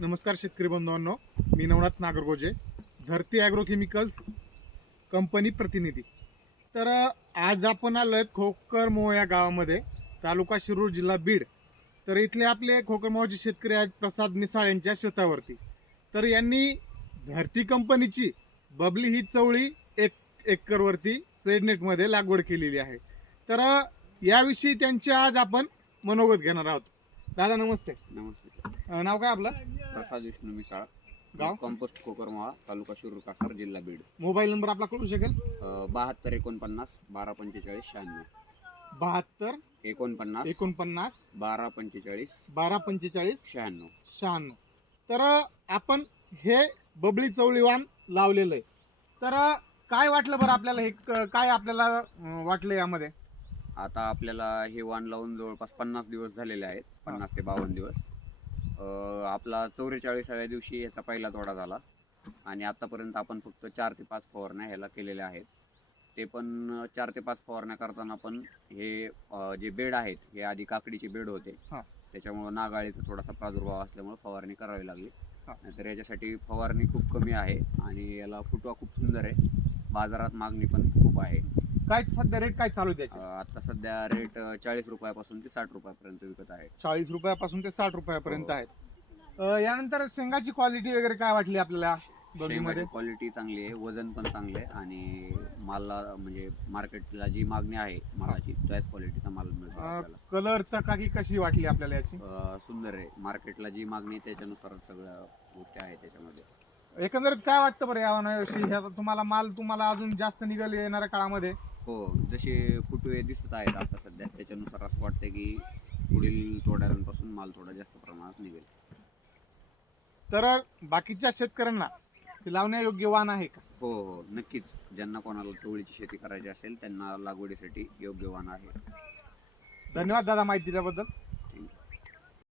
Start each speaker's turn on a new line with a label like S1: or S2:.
S1: नमस्कार शेतकरी बंधवांनो मी नवनाथ नागरगोजे धरती ॲग्रो केमिकल्स कंपनी प्रतिनिधी. तर आज आपण आलो खोकर मोह या गावामध्ये तालुका शिरूर जिल्हा बीड. तर इथले आपले खोकरमोहचे शेतकरी आहेत प्रसाद मिसाळ यांच्या शेतावरती. तर यांनी धरती कंपनीची बबली ही चवळी एक एकरवरती सेडनेटमध्ये लागवड केलेली आहे. तर याविषयी त्यांचे आज आपण मनोगत घेणार आहोत. दादा नमस्ते.
S2: नमस्ते.
S1: अ, नाव काय आपलं?
S2: प्रसाद विष्णू मिसाळ.
S1: गाव?
S2: कंपोस्ट कोकरमाळा तालुका शिरूर कासार जिल्हा बीड.
S1: मोबाईल नंबर आपला कळू शकेल?
S2: बहात्तर एकोणपन्नास बारा पंचेचाळीस शहाण्णव.
S1: बहात्तर
S2: एकोणपन्नास
S1: एकोणपन्नास
S2: बारा पंचेचाळीस
S1: बारा पंचेचाळीस
S2: शहाण्णव.
S1: शहाण्णव. तर आपण हे बबली चवळीवान लावलेलं आहे. तर काय वाटलं बरं आपल्याला हे क- काय आपल्याला अ, वाटलं यामध्ये?
S2: आता आपल्याला हे वाण लावून जवळपास पन्नास दिवस झालेले आहेत. पन्नास ते बावन्न दिवस. अं, आपला चौवेचाळीसाव्या दिवशी याचा पहिला तोडा झाला. आणि आतापर्यंत आपण फक्त चार ते पाच फवारण्या ह्याला केलेल्या आहेत. ते पण अं, चार ते पाच फवारण्या करताना पण हे अं, जे बेड आहेत हे आधी काकडीचे बेड होते.
S1: हा.
S2: त्याच्यामुळं नागाळीचा थोडासा प्रादुर्भाव असल्यामुळे फवारणी करावी लागली.
S1: हा.
S2: नाहीतर याच्यासाठी फवारणी खूप कमी आहे आणि याला फुटवा खूप सुंदर आहे. बाजारात मागणी पण खूप आहे.
S1: काय सध्या रेट काय चालू आहे त्याचे?
S2: अं, आता सध्या रेट चाळीस रुपयापासून ते साठ रुपयापर्यंत विकत आहे.
S1: चाळीस रुपयापासून ते साठ रुपयापर्यंत
S2: हो.
S1: आहेत. अ, यानंतर शेंगाची क्वालिटी वगैरे काय वाटली आपल्याला
S2: क्वालिटी चांगली आहे वजन पण चांगले आहे आणि मालला म्हणजे मार्केटला जी मागणी आहे मालाची त्याच क्वालिटीचा माल मिळतो आपल्याला.
S1: कलर चकाकी कशी वाटली आपल्याला याची?
S2: अं, सुंदर आहे. मार्केटला जी मागणी आहे त्याच्यानुसार सगळ्या गोष्टी आहेत त्याच्यामध्ये.
S1: एकंदरीत काय वाटतं बरं ह्याचा तुम्हाला माल तुम्हाला अजून जास्त निघाल येणाऱ्या काळामध्ये?
S2: हो जसे फुटवे दिसत आहेत आता सध्या त्याच्यानुसार असं वाटतं की पुढील तोड्यांपासून माल थोडा जास्त प्रमाणात निघेल.
S1: तर बाकीच्या शेतकऱ्यांना ते लावण्यायोग्य वाण आहे का?
S2: हो हो नक्कीच. ज्यांना कोणाला चवळीची शेती करायची असेल त्यांना लागवडीसाठी योग्य वाण आहे.
S1: धन्यवाद दादा माहिती दिल्याबद्दल.